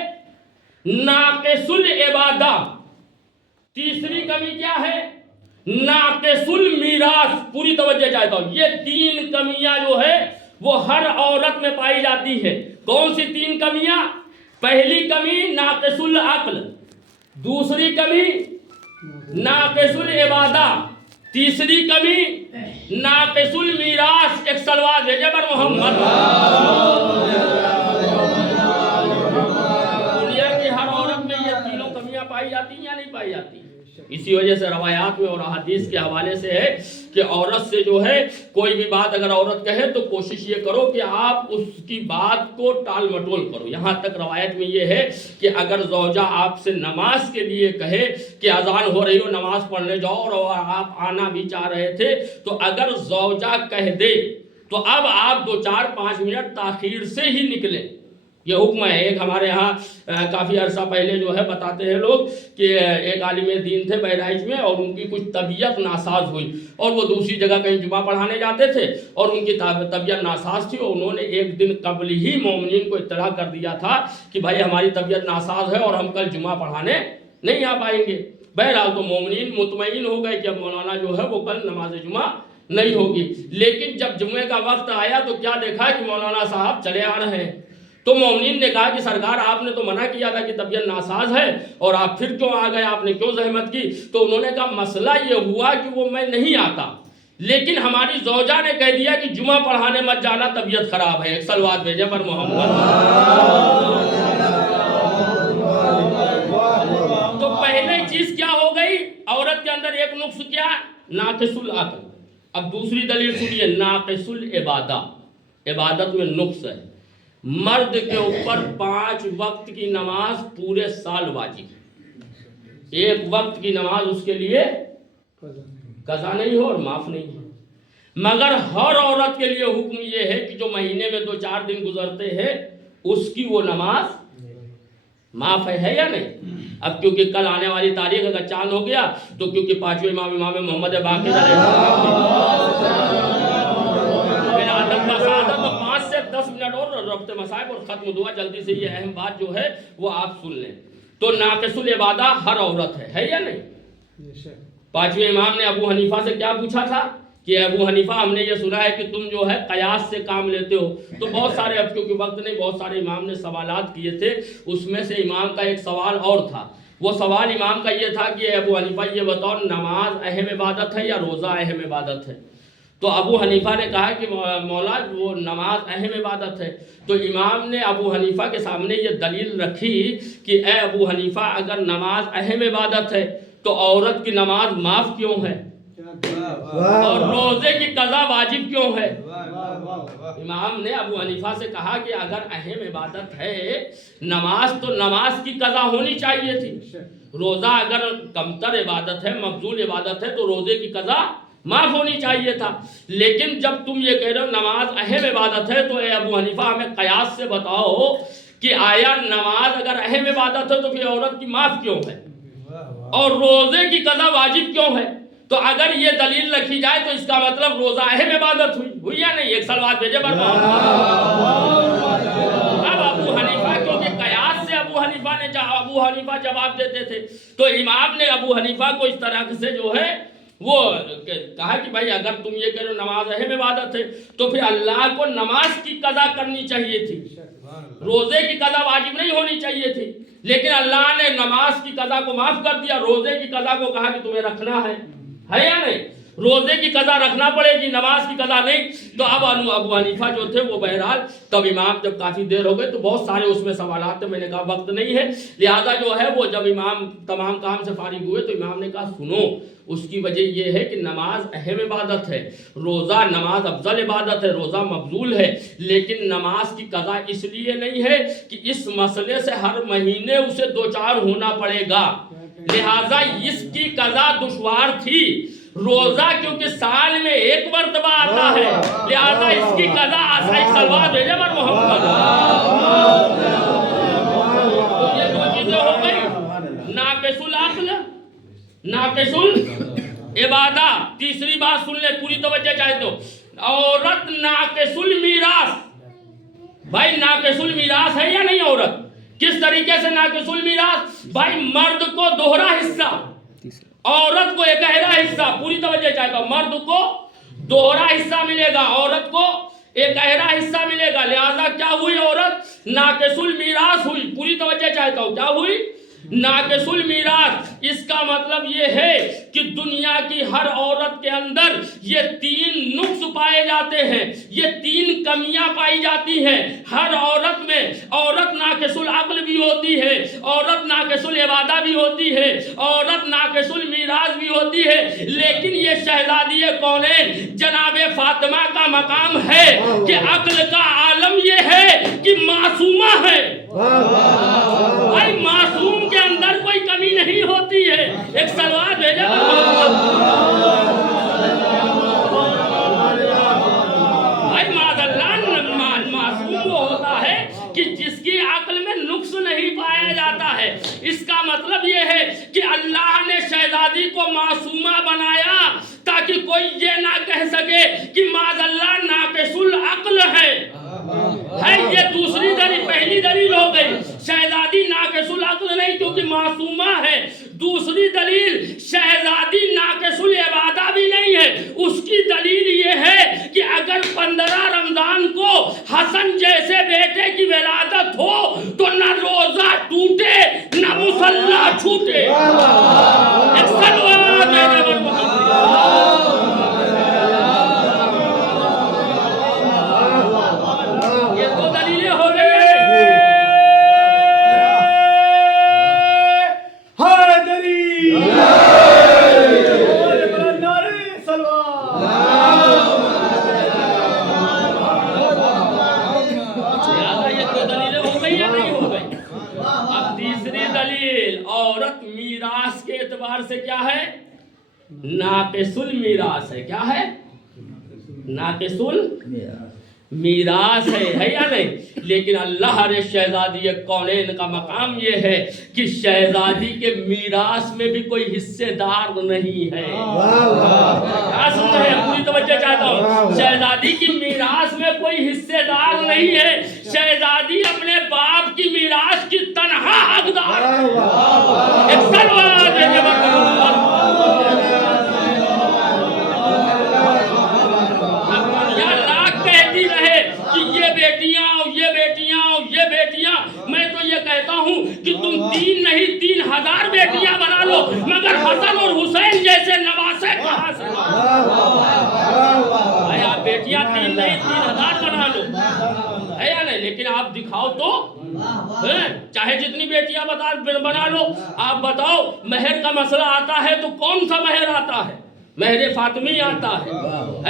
ناقص العبادہ. تیسری کمی کیا ہے؟ ناقص المیراث. پوری توجہ چاہتا ہوں. یہ 3 کمیاں جو ہے وہ ہر عورت میں پائی جاتی ہے. کون سی 3 کمیاں؟ پہلی کمی ناقص العقل، دوسری کمی ناقص العبادہ، تیسری کمی ناقص المیراث. ایک صلوات بھیجے بر محمد. دنیا کی ہر عورت میں یہ تینوں کمیاں پائی جاتی ہیں یا نہیں پائی جاتی؟ اسی وجہ سے روایات میں اور احادیث کے حوالے سے ہے کہ عورت سے جو ہے کوئی بھی بات اگر عورت کہے تو کوشش یہ کرو کہ آپ اس کی بات کو ٹال مٹول کرو. یہاں تک روایت میں یہ ہے کہ اگر زوجہ آپ سے نماز کے لیے کہے کہ اذان ہو رہی ہو نماز پڑھنے جاؤ اور آپ آنا بھی چاہ رہے تھے، تو اگر زوجہ کہہ دے تو اب آپ 2-4-5 منٹ تاخیر سے ہی نکلیں. یہ حکم ہے. ایک ہمارے ہاں کافی عرصہ پہلے جو ہے بتاتے ہیں لوگ کہ ایک عالم دین تھے بہرائچ میں، اور ان کی کچھ طبیعت ناساز ہوئی اور وہ دوسری جگہ کہیں جمعہ پڑھانے جاتے تھے اور ان کی طبیعت ناساز تھی. اور انہوں نے ایک دن قبل ہی مومنین کو اطلاع کر دیا تھا کہ بھائی ہماری طبیعت ناساز ہے اور ہم کل جمعہ پڑھانے نہیں آ پائیں گے. بہرحال تو مومنین مطمئن ہو گئے کہ اب مولانا جو ہے وہ کل نماز جمعہ نہیں ہوگی. لیکن جب جمعے کا وقت آیا تو کیا دیکھا کہ مولانا صاحب چلے آ رہے ہیں. تو مومنین نے کہا کہ سرکار آپ نے تو منع کیا تھا کہ طبیعت ناساز ہے اور آپ پھر کیوں آ گئے، آپ نے کیوں زحمت کی؟ تو انہوں نے کہا مسئلہ یہ ہوا کہ وہ میں نہیں آتا، لیکن ہماری زوجہ نے کہہ دیا کہ جمعہ پڑھانے مت جانا طبیعت خراب ہے. ایک صلوات بھیجیں پر محمد. تو پہلے چیز کیا ہو گئی عورت کے اندر؟ ایک نقص کیا؟ ناقص العقل. اب دوسری دلیل سنیے، ناقص العبادہ. عبادت میں نقص ہے. مرد کے اوپر 5 وقت کی نماز پورے سال واجب. ایک وقت کی نماز اس کے لیے قضا نہیں ہو اور معاف نہیں ہے. مگر ہر عورت کے لیے حکم یہ ہے کہ جو مہینے میں 2-4 دن گزرتے ہیں اس کی وہ نماز معاف ہے یا نہیں؟ اب کیونکہ کل آنے والی تاریخ اگر چاند ہو گیا تو کیونکہ 5ویں امام محمد باقر علیہ السلام 5 سے 10 منٹ اور ربط مصائب اور ختم دعا. جلدی سے یہ اہم بات جو ہے وہ آپ سن لیں. تو ناقص العبادہ ہر عورت ہے یا نہیں؟ 5ویں امام نے ابو حنیفہ سے کیا پوچھا تھا کہ ابو حنیفہ ہم نے یہ سنا ہے کہ تم جو ہے قیاس سے کام لیتے ہو. تو بہت سارے، اب کیونکہ وقت نہیں، بہت سارے امام نے سوالات کیے تھے. اس میں سے امام کا ایک سوال اور تھا. وہ سوال امام کا یہ تھا کہ ابو حنیفہ یہ بتاؤ نماز اہم عبادت ہے یا روزہ اہم عبادت ہے؟ تو ابو حنیفہ نے کہا کہ مولا وہ نماز اہم عبادت ہے. تو امام نے ابو حنیفہ کے سامنے یہ دلیل رکھی کہ اے ابو حنیفہ اگر نماز اہم عبادت ہے تو عورت کی نماز معاف کیوں ہے اور روزے کی قضا واجب کیوں ہے؟ امام نے ابو حنیفہ سے کہا کہ اگر اہم عبادت ہے نماز تو نماز کی قضا ہونی چاہیے تھی. روزہ اگر کمتر عبادت ہے، مفضول عبادت ہے، تو روزے کی قضا معاف ہونی چاہیے تھا. لیکن جب تم یہ کہہ رہے ہو نماز اہم عبادت ہے تو اے ابو حنیفہ ہمیں قیاس سے بتاؤ کہ آیا نماز اگر اہم عبادت ہے تو پھر عورت کی معاف کیوں ہے اور روزے کی قضا واجب کیوں ہے؟ تو اگر یہ دلیل رکھی جائے تو اس کا مطلب روزہ اہم عبادت ہوئی یا نہیں؟ ایک سلوات بھیجے برما. اب ابو حنیفہ کیونکہ قیاس سے ابو حنیفہ جواب دیتے تھے تو امام نے ابو حنیفہ کو اس طرح سے جو ہے وہ کہا کہ بھائی اگر تم یہ کہہ رہے ہو نماز اہم عبادت ہے تو پھر اللہ کو نماز کی قضا کرنی چاہیے تھی، روزے کی قضا واجب نہیں ہونی چاہیے تھی. لیکن اللہ نے نماز کی قضا کو معاف کر دیا، روزے کی قضا کو کہا کہ تمہیں رکھنا ہے یا نہیں؟ روزے کی قضا رکھنا پڑے گی، نماز کی قضا نہیں۔ تو اب ابو حنیفہ جو تھے وہ بہرحال تب امام جب کافی دیر ہو گئے تو بہت سارے اس میں سوالات تھے، میں نے کہا وقت نہیں ہے، لہذا جو ہے وہ جب امام تمام کام سے فارغ ہوئے تو امام نے کہا سنو، اس کی وجہ یہ ہے کہ نماز اہم عبادت ہے، روزہ نماز افضل عبادت ہے، روزہ مفضول ہے، لیکن نماز کی قضا اس لیے نہیں ہے کہ اس مسئلے سے ہر مہینے اسے دوچار ہونا پڑے گا، لہذا اس کی قضا دشوار تھی۔ روزہ کیونکہ سال میں ایک مرتبہ آتا ہے، لہذا اس کی قضا آسائی صلوات بھیجے پر محمد۔ یہ دو چیزیں ہو گئی، ناقص العقل، ناقص العبادہ۔ تیسری بات سن لے، پوری توجہ چاہے تو، عورت ناقص المیراث۔ بھائی ناقص المیراث ہے یا نہیں عورت؟ کس طریقے سے ناقص المیراث؟ بھائی مرد کو دوہرا حصہ، عورت کو ایک گہرا حصہ، پوری توجہ چاہتا ہوں، مرد کو دوہرا حصہ ملے گا، عورت کو ایک گہرا حصہ ملے گا، لہذا کیا ہوئی عورت؟ ناقص المیراث ہوئی۔ پوری توجہ چاہتا ہوں، کیا ہوئی؟ ناقص المیراث۔ اس کا مطلب یہ ہے کہ دنیا کی ہر عورت کے اندر یہ تین نقص پائے جاتے ہیں، یہ تین کمیاں پائی جاتی ہیں ہر عورت میں۔ عورت ناقص العقل بھی ہوتی ہے، عورت ناقص العبادہ بھی ہوتی ہے، عورت ناقص المیراث بھی ہوتی ہے، لیکن یہ شہزادی کونین جناب فاطمہ کا مقام ہے کہ عقل کا عالم یہ ہے کہ معصومہ ہے۔ بھائی معصوم کے اندر کوئی کمی نہیں ہوتی ہے۔ ایک سلوات بھیجا، بھائی معصوم وہ ہوتا ہے کہ جس کی عقل میں نقص نہیں پایا جاتا ہے۔ اس کا مطلب یہ ہے کہ اللہ نے شہزادی کو معصومہ بنایا تاکہ کوئی یہ نہ کہہ سکے کہ معاذ اللہ ناقص العقل ہے۔ یہ دوسری دلیل، پہلی دلیل ہو گئی شہزادی ناقص العقل نہیں کیونکہ معصومہ ہے۔ دوسری دلیل شہزادی ناقص العبادہ بھی نہیں ہے، اس کی دلیل یہ ہے کہ اگر 15 رمضان کو حسن جیسے بیٹے کی ولادت ہو تو نہ روزہ ٹوٹے نہ مصلی چھوٹے۔ عورت میراث کے اعتبار سے کیا ہے؟ ناقص المیراث ہے۔ کیا ہے؟ ناقص المیراث ہے یا نہیں؟ لیکن اللہ نے شہزادی کونین کا مقام یہ ہے کہ شہزادی کے میراث میں بھی کوئی حصے دار نہیں ہے۔ کیا سن رہے ہیں؟ پوری توجہ چاہتا ہوں، شہزادی کی میراث میں کوئی حصے دار نہیں ہے۔ شہزادی اپنے باپ کی میراث کی تنہا حقدار ہے۔ ایک سلوات ہے کہ تم 3 نہیں 3000 بیٹیاں بنا لو مگر حسن اور حسین جیسے نواسے کہاں سے؟ آپ بیٹیاں 3 نہیں 3000 بنا لو ہے یا نہیں، لیکن آپ دکھاؤ تو، چاہے جتنی بیٹیاں بنا لو۔ آپ بتاؤ مہر کا مسئلہ آتا ہے تو کون سا مہر آتا ہے؟ مہر فاطمی آتا ہے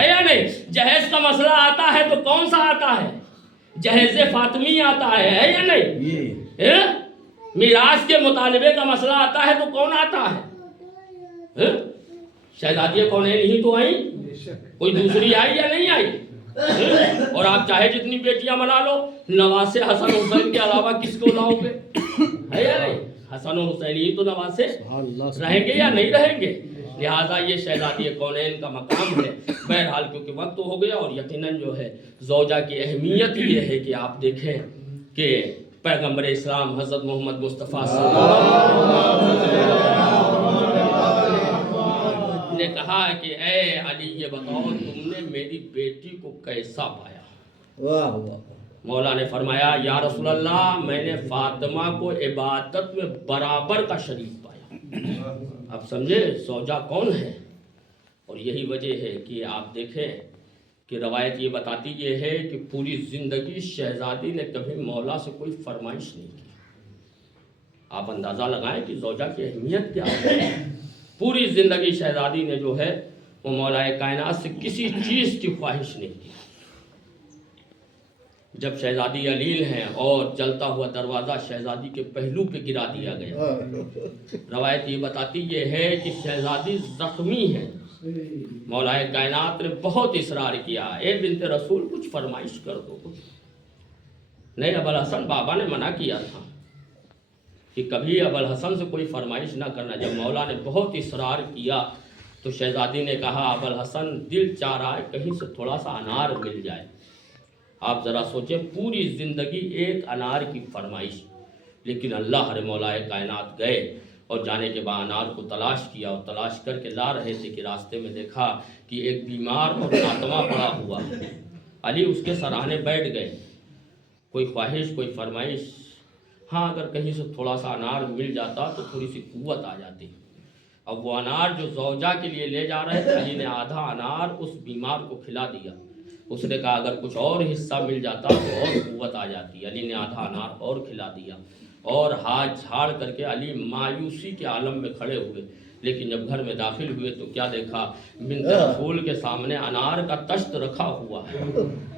یا نہیں؟ جہیز کا مسئلہ آتا ہے تو کون سا آتا ہے؟ جہیز فاطمی آتا ہے یا نہیں؟ میراث کے مطالبے کا مسئلہ آتا ہے تو کون آتا ہے؟ شہزادی کونین ہی تو آئی، کوئی دوسری آئی یا نہیں آئی؟ اور آپ چاہے جتنی بیٹیاں بنا لو، نواسے حسن حسین کے علاوہ کس کو لاؤ گے؟ ہے یا نہیں؟ حسن و حسین ہی تو نواسے رہیں گے یا نہیں رہیں گے؟ لہٰذا یہ شہزادی کونین کا مقام ہے۔ بہرحال کیونکہ وقت تو ہو گیا، اور یقیناً جو ہے زوجہ کی اہمیت یہ ہے کہ آپ دیکھیں کہ پیغمبر اسلام حضرت محمد مصطفیٰ صلی اللہ علیہ وسلم نے کہا کہ اے علی یہ بتاؤ تم نے میری بیٹی کو کیسا پایا؟ مولا نے فرمایا یا رسول اللہ میں نے فاطمہ کو عبادت میں برابر کا شریک پایا۔ اب سمجھے زوجہ کون ہے اور یہی وجہ ہے کہ آپ دیکھیں کہ روایت یہ بتاتی یہ ہے کہ پوری زندگی شہزادی نے کبھی مولا سے کوئی فرمائش نہیں کی۔ آپ اندازہ لگائیں کہ زوجہ کی اہمیت کیا ہے۔ پوری زندگی شہزادی نے جو ہے وہ مولا کائنات سے کسی چیز کی خواہش نہیں کی۔ جب شہزادی علیل ہیں اور جلتا ہوا دروازہ شہزادی کے پہلو پہ گرا دیا گیا، روایت یہ بتاتی یہ ہے کہ شہزادی زخمی ہے۔ مولا کائنات نے بہت اصرار کیا، اے بنت رسول کچھ فرمائش کر دو۔ نہیں، ابوالحسن بابا نے منع کیا تھا کہ کبھی ابوالحسن سے کوئی فرمائش نہ کرنا۔ جب مولا نے بہت اصرار کیا تو شہزادی نے کہا ابوالحسن دل چاہ رہا ہے کہیں سے تھوڑا سا انار مل جائے۔ آپ ذرا سوچیں، پوری زندگی ایک انار کی فرمائش، لیکن اللہ ہر مولا کائنات گئے اور جانے کے بعد انار کو تلاش کیا، اور تلاش کر کے لا رہے تھے کہ راستے میں دیکھا کہ ایک بیمار اور ناتواں پڑا ہوا۔ علی اس کے سراہنے بیٹھ گئے۔ کوئی خواہش، کوئی فرمائش، ہاں اگر کہیں سے تھوڑا سا انار مل جاتا تو تھوڑی سی قوت آ جاتی۔ اب وہ انار جو زوجہ کے لیے لے جا رہے تھے، علی نے آدھا انار اس بیمار کو کھلا دیا۔ اس نے کہا اگر کچھ اور حصہ مل جاتا تو اور قوت آ جاتی۔ علی نے آدھا انار اور کھلا دیا، اور ہاتھ جھاڑ کر کے علی مایوسی کے عالم میں کھڑے ہوئے۔ لیکن جب گھر میں داخل ہوئے تو کیا دیکھا؟ بنت رسول کے سامنے انار کا تشت رکھا ہوا ہے۔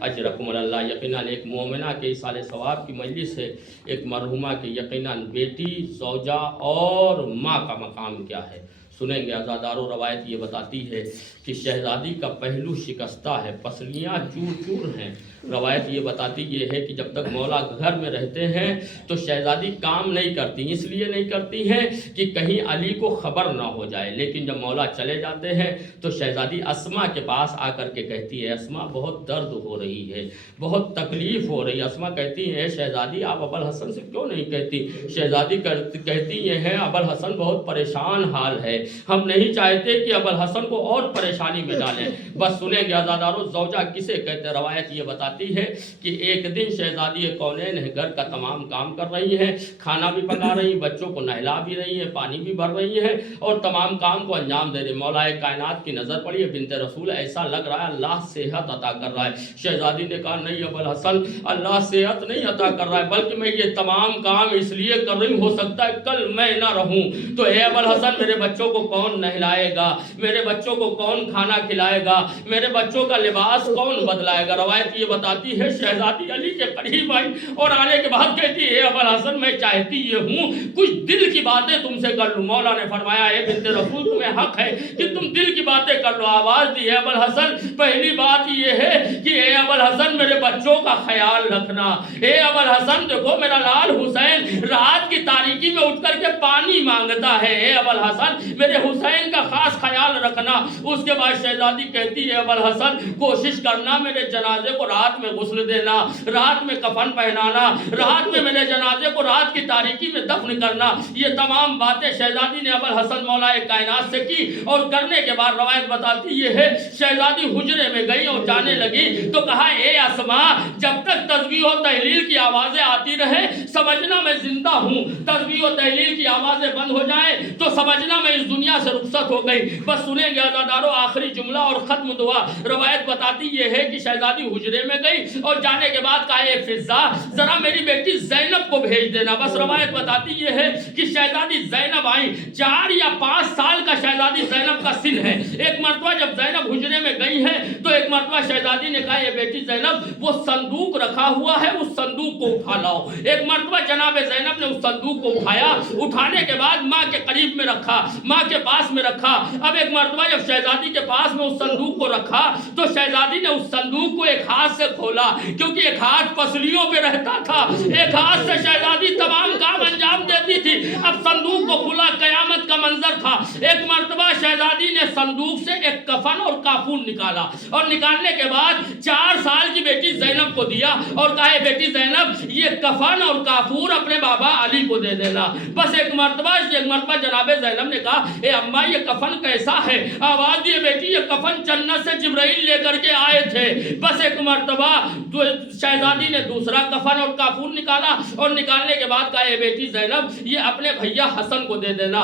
اجرکم اللہ، یقیناً ایک مومنہ کے اصال ثواب کی مجلس ہے، ایک مرحومہ کے یقیناً بیٹی، زوجہ اور ماں کا مقام کیا ہے، سنیں گے عزادارو۔ روایت یہ بتاتی ہے کہ شہزادی کا پہلو شکستہ ہے، پسلیاں چور چور ہیں۔ روایت یہ بتاتی یہ ہے کہ جب تک مولا گھر میں رہتے ہیں تو شہزادی کام نہیں کرتی، اس لیے نہیں کرتی ہیں کہ کہیں علی کو خبر نہ ہو جائے۔ لیکن جب مولا چلے جاتے ہیں تو شہزادی اسما کے پاس آ کر کے کہتی ہے اسما بہت درد ہو رہی ہے، بہت تکلیف ہو رہی ہے۔ اسما کہتی ہے شہزادی آپ ابوالحسن سے کیوں نہیں کہتی؟ شہزادی کہتی یہ ہے ابوالحسن بہت پریشان حال ہے، ہم نہیں چاہتے کہ ابوالحسن کو اور پریشانی میں ڈالیں۔ بس سنیں گے عزادارو، زوجہ کسے کہتے ہیں؟ روایت یہ بتاتی ہے کہ ایک دن شہزادی کونین گھر کا تمام کام کر رہی ہیں، کھانا بھی پکا رہی ہیں، بچوں کو نہلا بھی رہی ہیں، پانی بھی بھر رہی ہیں اور تمام کام کو انجام دے رہی۔ مولا کائنات کی نظر پڑی ہے، بنت رسول ایسا لگ رہا ہے اللہ صحت عطا کر رہا ہے۔ شہزادی نے کہا نہیں ابوالحسن، اللہ صحت نہیں عطا کر رہا ہے، بلکہ میں یہ تمام کام اس لیے کر رہی ہوں، ہو سکتا ہے کل میں نہ رہوں تو اے ابوالحسن میرے بچوں کو کون نہلائے گا، میرے بچوں کو کون کھانا کھلائے گا، میرے بچوں کا لباس کون بدلائے گا۔ روایت یہ بتاتی ہے شہزادی علی کے قریب آئی اور آنے کے بعد کہتی ہے ابوالحسن میں چاہتی یہ ہوں کچھ دل کی باتیں تم سے کر لوں۔ مولا نے فرمایا اے بنت رسول تمہیں حق ہے کہ تم دل کی باتیں کر لو۔ آواز دی ہے ابوالحسن پہلی بات یہ ہے کہ اے ابوالحسن میرے بچوں کا خیال رکھنا۔ اے ابوالحسن دیکھو میرا لال حسین رات کی تاریکی میں اٹھ کر کے پانی مانگتا ہے، اے ابوالحسن میرے حسین کا خاص خیال رکھنا۔ اس کے بعد شہزادی کہتی ہے ابوالحسن کوشش کرنا میرے جنازے کو رات میں غسل دینا، رات میں کفن پہنانا، رات میں میرے جنازے کو رات کی تاریکی میں دفن کرنا۔ یہ تمام باتیں شہزادی نے ابوالحسن مولا کائنات سے کی، اور کرنے کے بعد روایت بتاتی یہ ہے شہزادی حجرے میں گئی اور جانے لگی تو کہا اے اسما جب تک تسبیح و تحلیل کی آوازیں آتی رہے سمجھنا میں زندہ ہوں، تسبیح و تحلیل کی آوازیں بند ہو جائیں تو سمجھنا میں اس دنیا سے رخصت ہو گئی۔ بس سنیں گے عزادارو آخری جملہ اور ختم دعا۔ روایت بتاتی یہ ہے کہ شہزادی حجرے میں گئی اور جانے کے بعد کہا اے فضہ ذرا میری بیٹی زینب کو بھیج دینا۔ بس روایت بتاتی یہ ہے کہ شہزادی زینب آئی، 4 یا 5 سال کا شہزادی زینب کا سن ہے۔ ایک مرتبہ جب زینب حجرے میں گئی ہے تو ایک مرتبہ شہزادی نے کہا اے بیٹی زینب وہ صندوق رکھا ہوا ہے اس صندوق کو اٹھا لاؤ۔ ایک مرتبہ جناب زینب نے اس صندوق کو اٹھایا، اٹھانے کے بعد ماں کے قریب میں رکھا، ماں کے پاس میں رکھا۔ اب ایک مرتبہ جب شہزادی کے پاس میں اس صندوق کو رکھا تو شہزادی نے اس صندوق کو ایک ہاتھ سے کھولا، کیونکہ ایک ہاتھ پسلیوں پہ رہتا تھا، ایک ہاتھ سے شہزادی تمام کام انجام دیتی تھی۔ اب صندوق کو کھلا، قیامت کا منظر تھا۔ ایک مرتبہ شہزادی نے صندوق سے ایک کفن اور کافور نکالا، اور نکالنے کے بعد 4 سال کی بیٹی زینب کو دیا اور کہا بیٹی زینب یہ کفن اور کافور اپنے بابا علی کو دے دینا۔ بس ایک مرتبہ جناب زینب نے کہا اے اماں یہ کفن کیسا ہے؟ آواز دیے بیٹی یہ کفن جنت سے جبرائیل لے کر کے آئے تھے۔ بس ایک مرتبہ شہزادی نے دوسرا کفن اور کافور نکالا، اور نکالنے کے بعد کہا اے بیٹی زینب یہ اپنے بھیا حسن کو دے دینا۔